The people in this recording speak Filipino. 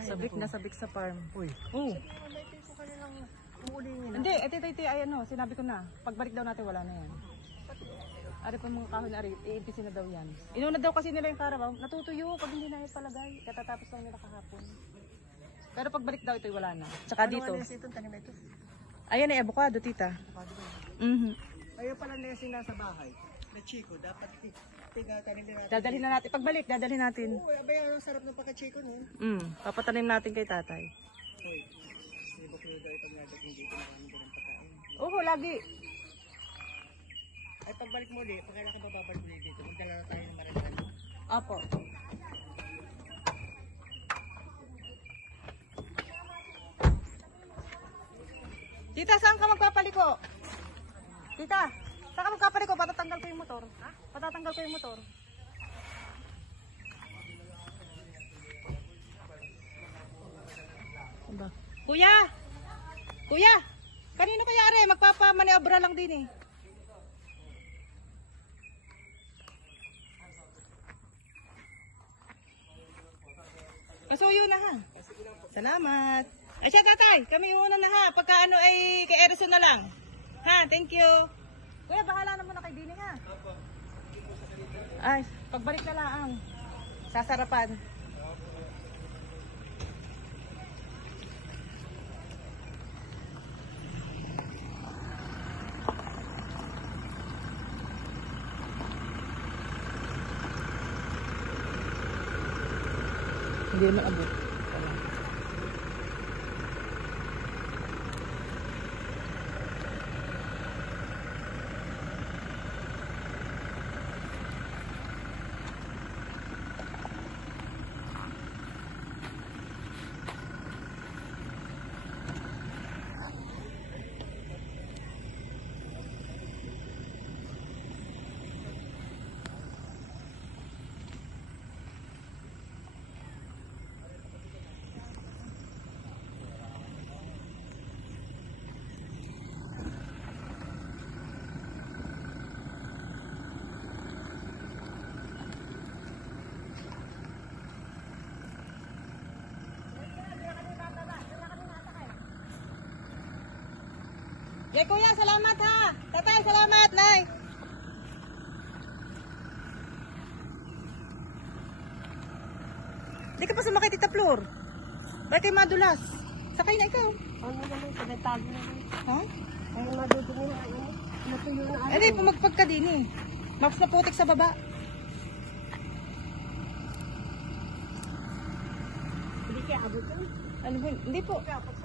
Sabik na sabik sa farm. Uy. Oh. Uulingin na. Hindi, ito, ay ano, sinabi ko na. Pagbalik daw natin, wala na yan. Ari pa mga kahon, ari, iimpisin na daw yan. Inuna daw kasi nila yung karabaw, natutuyo pag hindi na ipalagay. Katatapos lang nila kahapon. Pero pagbalik daw ito, wala na. Tsaka dito. Ano itong tanim ito? Ayan ay avocado, tita. Ayaw pala nesi nasa bahay. Na Chico, dapat tigatanim din natin. Dadalhin na natin. Pagbalik, dadalhin natin. Oo, abay, ang sarap ng pagka-Chico nun. Papatanim natin kay tatay. Uy, sibok nyo daw pag nadating dito na kami ng pagkain. Oo, lagi. Ay, pagbalik mo ulit, pag kailangan ka babalik ulit dito, magdala na tayo ng maragdan. Apo. Tita, saan ka magpapaliko? Tita, saan ka magpapaliko? Patatanggal ko yung motor. Ha? Patatanggal ko yung motor. Aba. Kuya! Kuya! Kanino kaya are? Magpapamaniobra lang din eh. Pasuyo na ha. Salamat. Ay siya tatay, kami una na ha. Pagka ano ay kay Erison na lang. Ha, thank you. Kuya, bahala naman na kay Dini ha. Ay, pagbalik na lang. Sasarapan. Hindi naman abot. Yay, kuya, salamat ha. Tatay, salamat, nay. Di ka pa sumakay, Tita Flor. Bakit kayo madulas? Sakay na ikaw. Ano naman, sabay-tago naman. Ha? Ay, madudumi na, ano, natuyo na ano. Eh, di, pumagpag ka din eh. Maps na putik sa baba. Hindi kaya abot yun. Ano ba? Hindi po. Kaya, pag